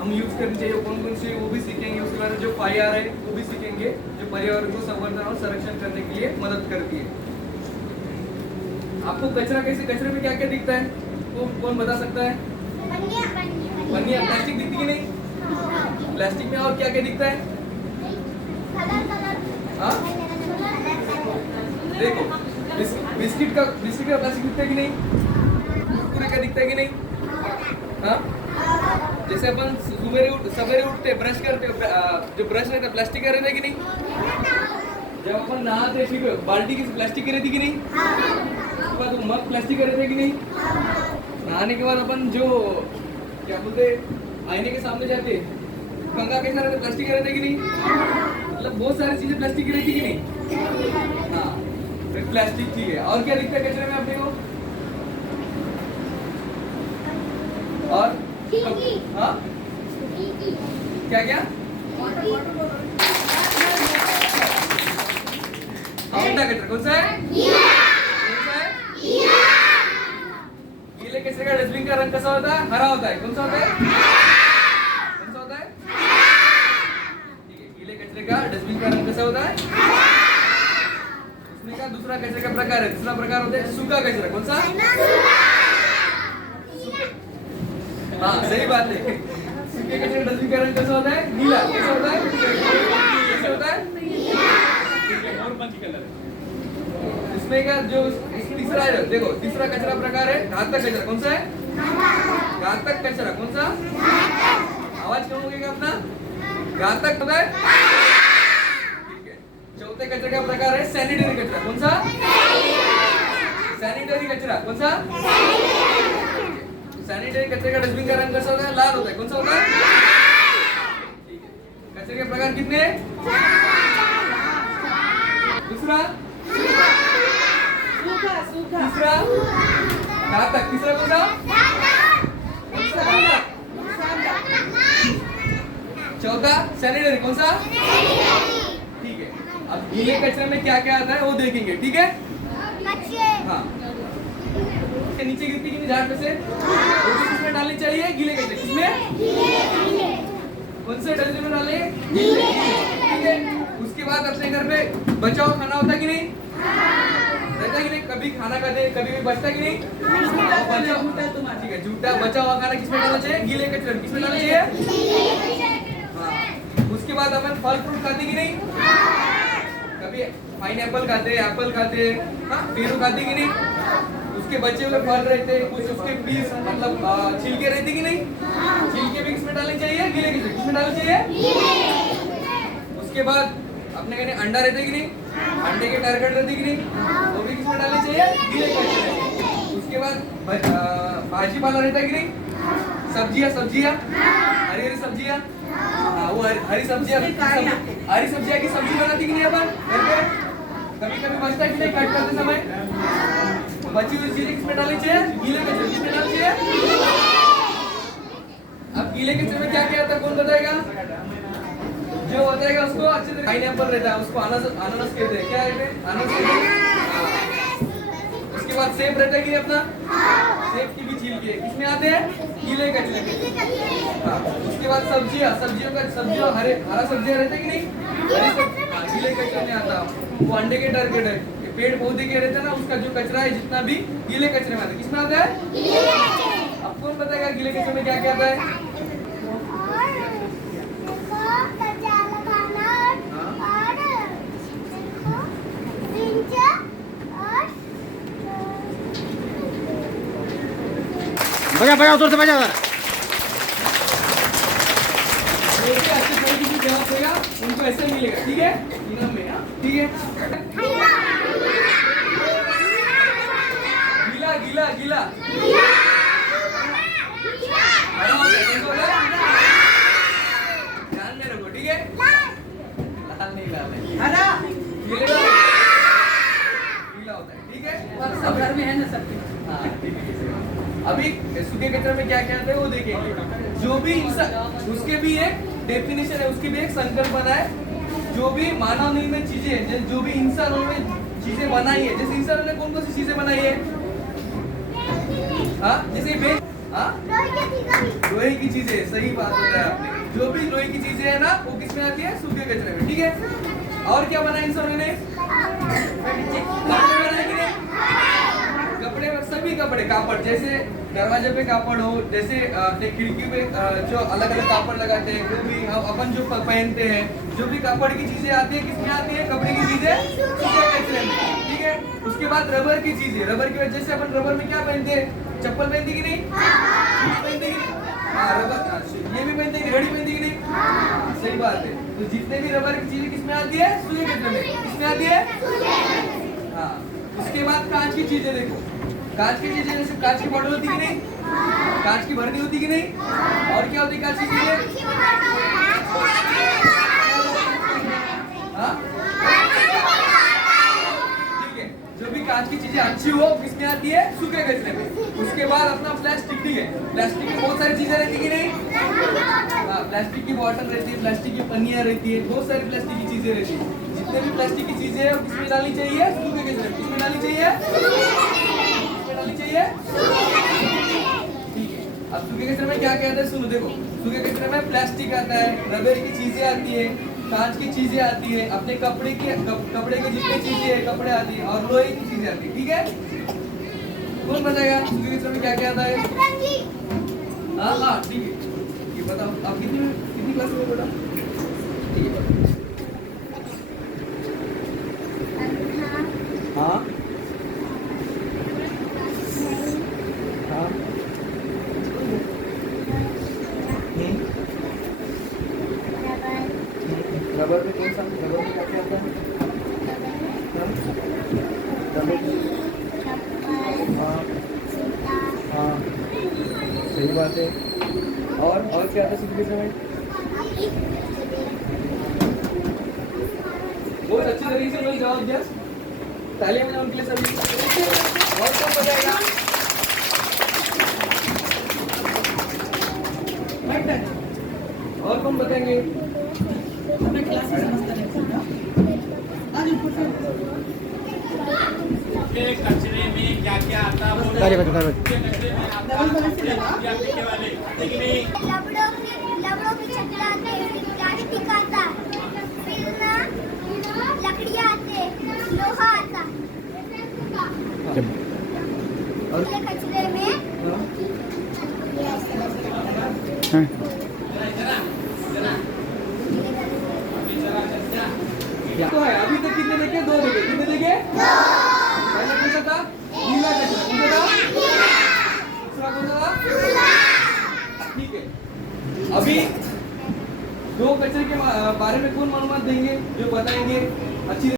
हम यूज करनी चाहिए, कौन कौन सी वो भी सीखेंगे। उसके बाद जो 5R है वो भी सीखेंगे, जो पर्यावरण को संवर्धन और संरक्षण करने के लिए मदद करती है। आपको कचरा कैसे, कचरे में क्या क्या दिखता है, कौन बता सकता है? पन्नियाँ। प्लास्टिक दिखती कि नहीं? प्लास्टिक में और क्या क्या दिखता है? हाँ देखो, बिस्किट का प्लास्टिक दिखता है कि नहीं? कुरकुरे का दिखता है कि नहीं? हाँ, जैसे अपन सवेरे उठते ब्रश करते, जो ब्रश रहता है प्लास्टिक का रहता है कि नहीं? जब अपन नहाते फिर बाल्टी की प्लास्टिक की रहती कि नहीं? उसके बाद मग प्लास्टिक का रहता है कि नहीं? नहाने के बाद अपन जो क्या बोलते आईने के सामने जाते, कंघा कैसा रहता है? प्लास्टिक का रहता है कि नहीं? मतलब बहुत सारी चीजें प्लास्टिक की रहती कि नहीं? हाँ, फिर प्लास्टिक ठीक है। और क्या दिखता है कचरे में अपने को? और हाँ क्या क्या? मोटा कचरा कौन सा है? कौन सा है? गीले कचरे का डस्टबिन का रंग कैसा होता है? हरा होता है। कौन सा होता है? कौन सा होता है? ठीक है, गीले कचरे का डस्टबिन का रंग कैसा होता है? उसमें का दूसरा कचरे का प्रकार है, दूसरा प्रकार होता है सूखा कचरा। कौन सा? हाँ सही बात है। सूखे कचरे का डस्टबिन का रंग कैसा होता है? नीला। कैसा होता है? कैसा होता है? इसमें का जो तीसरा है, देखो तीसरा कचरा प्रकार है घातक कचरा। कौन सा है? घातक कचरा। कौन सा? आवाज कम होगी अपना। घातक होता है, ठीक है। चौथे कचरे का प्रकार है सैनिटरी कचरा। कौन सा? सैनिटरी कचरा। कौन सा? सैनिटरी कचरे का डस्टबिन का रंग कैसा होता है? लाल होता है। कौन सा होता है? ठीक है। कचरे के प्रकार कितने? दूसरा, तीसरा घातक। तीसरा कौन सा? चौथा सैनिटरी। कौन सा? ठीक है। अब गीले कचरे में क्या क्या आता है वो देखेंगे, ठीक है? हाँ, नीचे गिरती कि झाड़ पे से वो भी किसमें डालनी चाहिए? गीले कचरे। किसमें? कौन से डस्टबिन में डाले? ठीक है। उसके बाद अपने घर पे बचा हुआ खाना होता कि नहीं? रहता कि नहीं? कभी खाना खाते, कभी भी बचता कि नहीं? ठीक है, झूठा बचा हुआ खाना किसमें डालना चाहिए? गीले कचरे में। किसमें डालना चाहिए? हाँ। उसके बाद अपन फल फ्रूट खाते कि नहीं? कभी पाइनएप्पल खाते, एप्पल खाते, हाँ पेरू खाते कि नहीं? उसके बचे हुए फल रहते, कुछ उसके पीस मतलब छिलके रहते कि नहीं? छिलके भी किसमें डालने चाहिए? गीले कचरे। किसमें डालने चाहिए? उसके बाद अपने कहने अंडा रहते कि नहीं? अंडे के टारगेट रहते कि नहीं? वो भी किसमें डालने चाहिए? गीले कचरे। उसके बाद भाजी पाला रहता है कि नहीं? सब्जियां हरी हरी सब्जियां, हाँ वो हरी सब्जियां की सब्जी बनाती कि नहीं अपन घर पे? कभी कभी बचता है कि नहीं कट करते समय? बची हुई चीजें किसमें डालनी चाहिए? गीले कचरे। किसमें डालनी चाहिए? अब गीले कचरे में क्या क्या आता है कौन बताएगा? जो बताएगा उसको अच्छे से। पाइनएप्पल रहता है, उसको अनानास कहते हैं। क्या कहते हैं? अनानास कहते हैं। उसके बाद सेब रहता है कि अपना, सेब की भी छिलके किसमें आते हैं? गीले कचरे में। हाँ, उसके बाद सब्जियां हरा सब्जियां रहते कि नहीं? गीले कचरे में आता। वो अंडे के टारगेट है, पेड़ पौधे के रहते हैं ना, उसका जो कचरा है जितना भी गीले कचरे में आता है। किसमें आता है? अब कौन बताएगा गीले कचरे में क्या क्या आता है? बजा उधर से बजा। अच्छे तरीके से जवाब देगा उनको ऐसे मिलेगा, ठीक है? इनाम में, हाँ ठीक है। गीला ध्यान में रखो, ठीक है? लाल नहीं, लाल है, गीला होता है, ठीक है? सब घर में है ना सबके। हाँ ठीक है। अभी सूखे कचरे में क्या क्या आता है वो देखेंगे। जो भी इंसान, उसके भी एक डेफिनेशन है, उसकी भी एक संकल्पना है। जो भी मानव निर्मित चीजें हैं, जो भी इंसानों ने चीजें बनाई है, जैसे इंसानों ने कौन कौन सी चीजें बनाई है? हाँ, जैसे हाँ लोहे की चीजें, सही बात बताया आपने। जो भी लोहे की चीजें है ना वो किसमें आती है? सूखे कचरे में। ठीक है, और क्या बनाया इन सबों ने? कपड़े बनाए कि नहीं? कपड़े, सभी कपड़े, कापड़, जैसे दरवाजे पे कापड़ हो, जैसे अपने खिड़की पे जो अलग अलग कापड़ लगाते हैं, वो भी हम अपन जो पहनते हैं, जो भी कापड़ की चीजें आती है किसमें आती है? कपड़े की चीजें सूखे कचरे में। ठीक है, उसके बाद रबर की चीजें, रबर की वजह से अपन रबर में क्या पहनते हैं? चप्पल पहनती कि नहीं? पहनते कि नहीं? हाँ रबर, ये भी पहनते हैं, घड़ी पहनती कि नहीं? हाँ, सही बात है। तो जितने भी रबर की चीजें किसमें आती है? सूखे कचरे में। किसमें आती है? हाँ, उसके बाद कांच की चीजें देखो, कांच की चीजें जैसे कांच की बोतल होती कि नहीं? कांच की भरनी होती कि नहीं? और क्या होती है कांच की चीजें? हाँ? ठीक है, जो भी कांच की चीजें अच्छी हो किसमें आती है? सूखे कचरे में। उसके बाद अपना प्लास्टिक, ठीक है, प्लास्टिक में बहुत सारी चीजें रहती कि नहीं? हाँ, प्लास्टिक की बोतल रहती है, प्लास्टिक की पन्नियां रहती है, बहुत सारी प्लास्टिक की चीजें रहती है। जितने भी प्लास्टिक की चीजें हैं वो किसमें डालनी चाहिए? सूखे कचरे में। किसमें डालनी चाहिए? डालनी चाहिए। ठीक है, अब सूखे कचरे में क्या क्या आता है सुनो, देखो सूखे कचरे में प्लास्टिक आता है, रबर की चीजें आती है, कांच की चीजें आती है, अपने कपड़े के जितने चीजें है कपड़े आती है, और लोहे की चीजें आती है। ठीक है, कौन बताएगा सूखे कचरे में क्या क्या आता है? हाँ हाँ ठीक है, ये बताओ आप कितनी क्लास में बेटा? ठीक है, हाँ हाँ रबर में कौन सा, रबर में क्या क्या आता है? हाँ हाँ सही बात है। और क्या आता है सूखे कचरे में? बहुत अच्छी तरीके से मैंने जवाब दिया, तालियां बजाओ उनके लिए सभी। और कौन बताएगा? और कौन बताएंगे? कचरे में क्या क्या आता है? अरे बच्चों लकड़ों की छत्तर आते हैं, प्लास्टिक आता, फिर ना लकड़ियाँ आते, लोहा आता। और ये कचरे में तो है, अभी तक कितने देखे? 2 देखे। कितने देखे? पहले कौन सा था? नीला कचरा। कौन सा था? दूसरा कौन सा था? ठीक है, अभी 2 कचरे के बारे में कौन मालूमात देंगे जो बताएंगे अच्छी